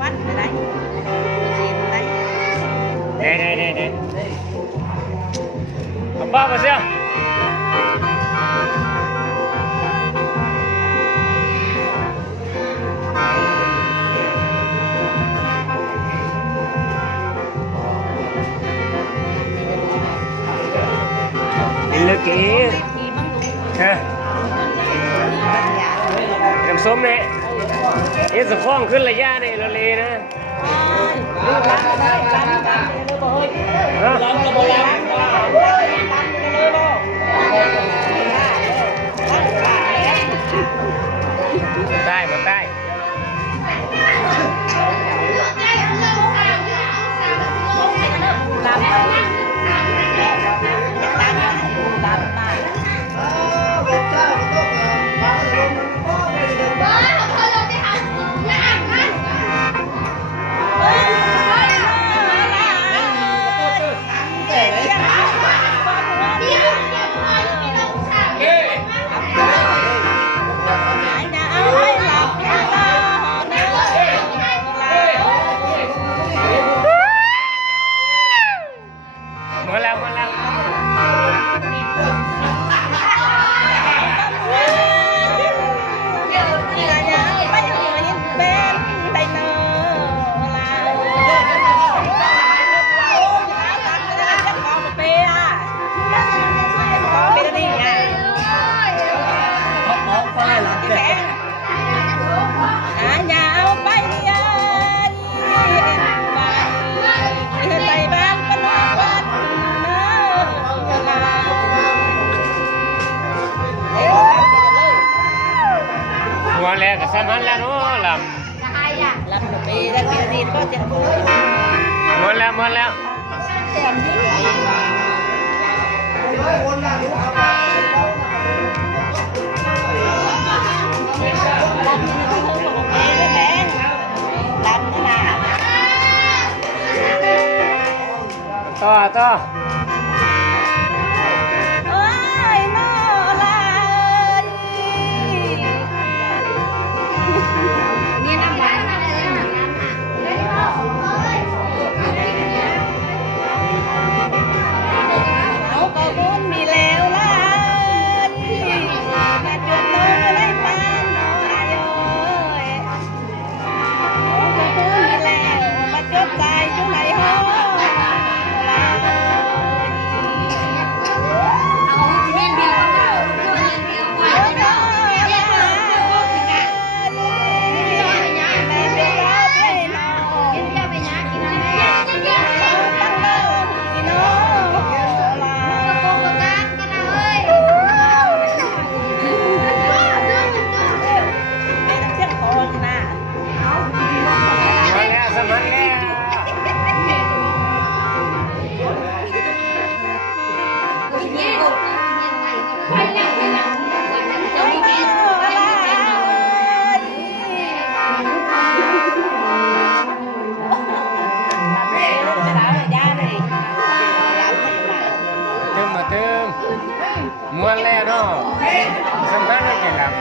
วัดได้จีนได้เด้เอาป้ามาเสียลึกอีฮะน้ำส้มเนี่ยเอ็นสะข้องขึ้นระยะเนี่ยเราเลยนะได้มาได้วันแรกก็สามพันแล้วเนาะลำปีแล้วปีนี้ก็จะหมดแล้วต่อม้วนแล้วเนาะสำคัญไม่เกี่ยวกับ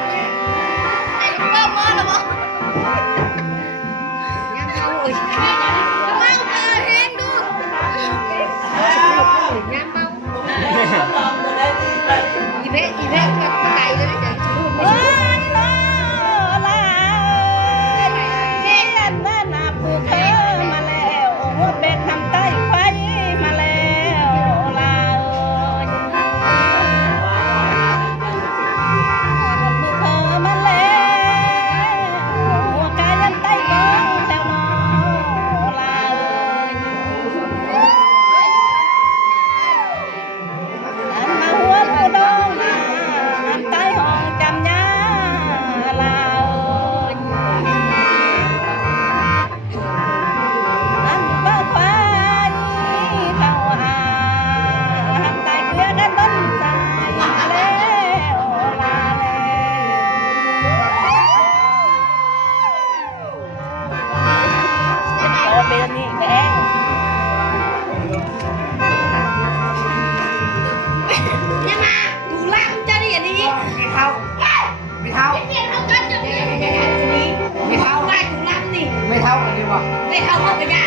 ไม่เอาเข้าไปได้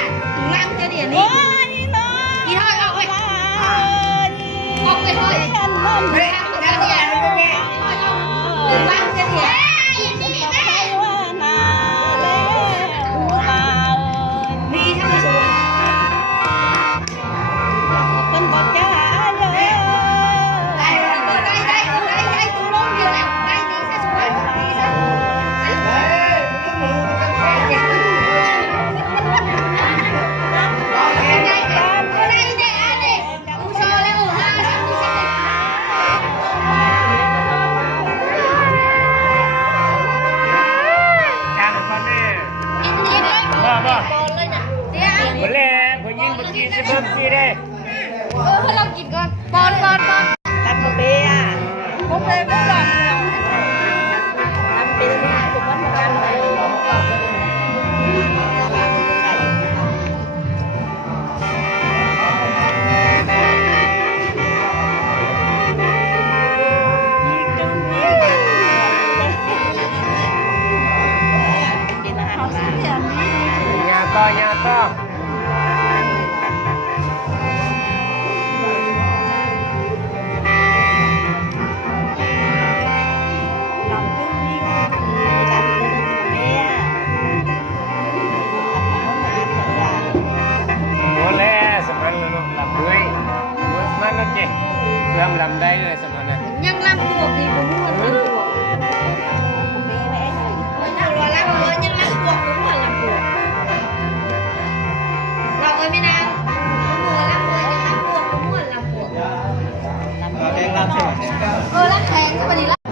ล้างจะเดี๋ยวนี้อีห้อยเอาไปออกไปห้อยเฮ้ยจะเดี๋ยวล้างจะเดี๋ยวมีทั้งสวนเป็นบทจ้าเลยได้ตัวลงเดียวแหละได้ดีใช่สวยดีใช่Boleh, bunyi begini sebab ni deh. เรากินก่อนปอนลำเบียผมเลยก็ลำเป็นนี่ผมว่าเหมือนกันเลยเป็นอาหารบ้าน Nyata. ลำได้เลยสมัยนั้นยังลำบวกดีกว่าม้วนลำบวกเราลำบวกยังลำบวกม้วนลำบวกเราเอ้ยไม่นานลำบวกยังลำบวกม้วนลำบวกลำแข็งลำแข็งก็วันนี้ละ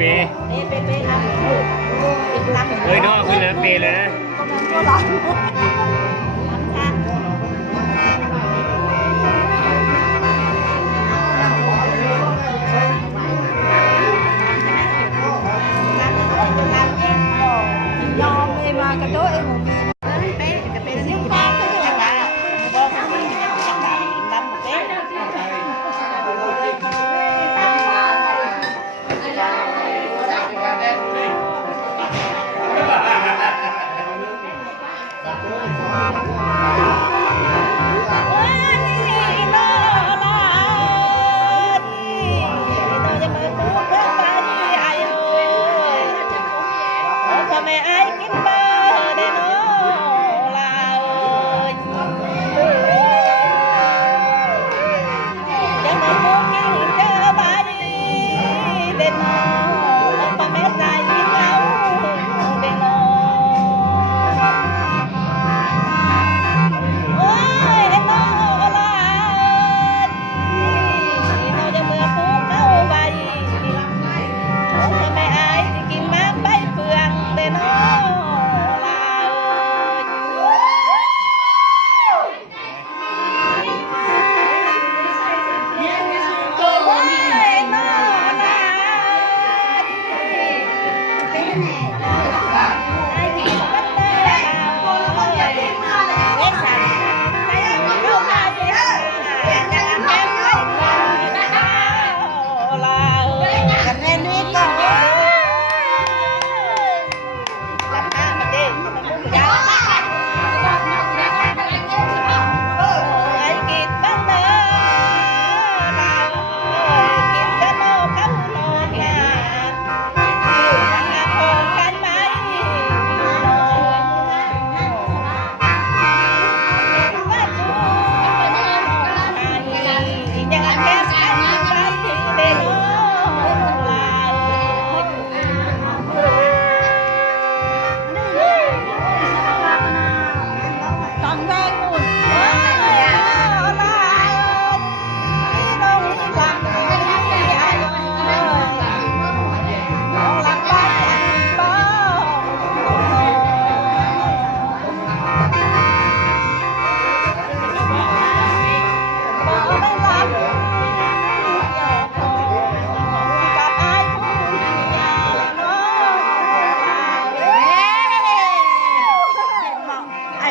เปเฮ้ยน้องขึ้นแล้วเปเลยนะยอมเลยมากระโดดไอ้หมูเป๊ะจะเป็นสิ่งที่จะมาบอกทำมันจะได้ลำเป๊ะ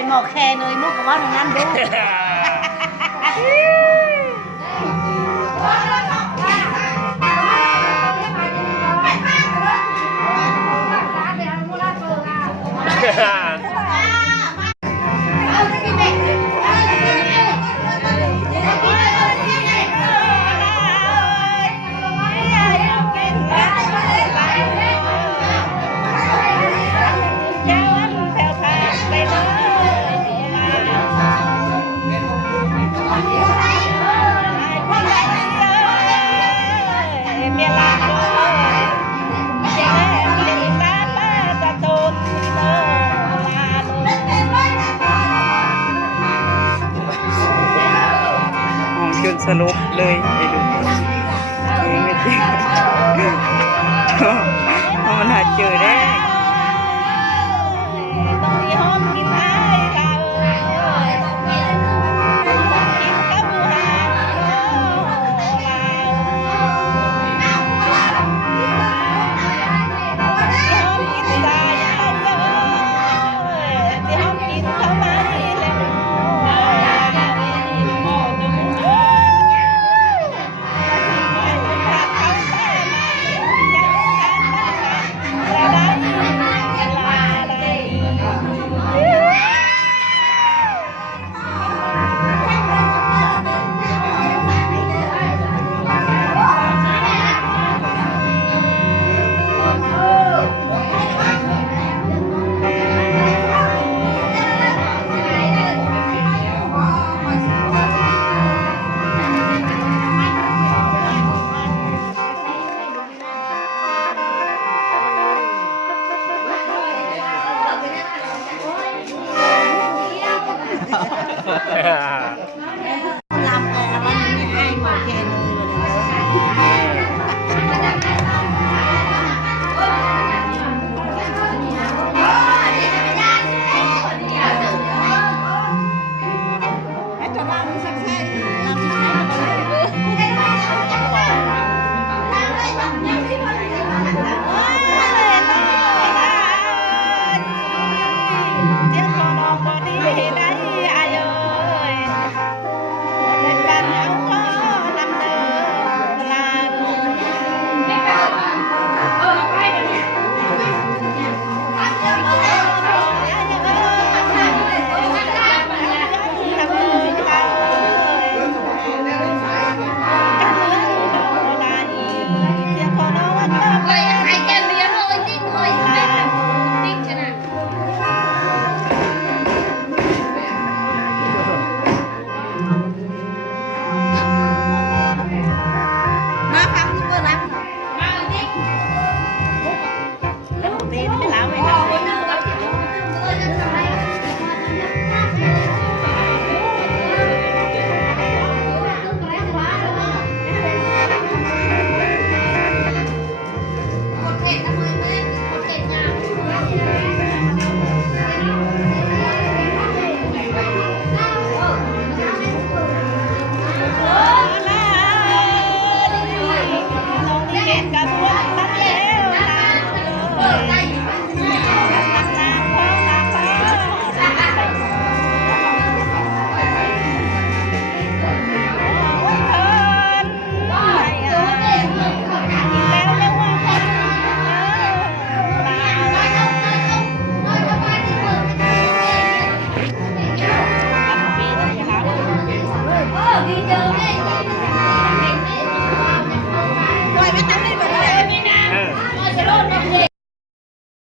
หมอกแค่เลยมุกกับว่าตรงนั้นดู จนสลบเลยไอ้ลูกนี่ไม่จริงเพราะมันหาเจอได้ลำเลยแล้วมันไม่ให้หมอแค่ให้จะลำสักแค่ลำดีเจอ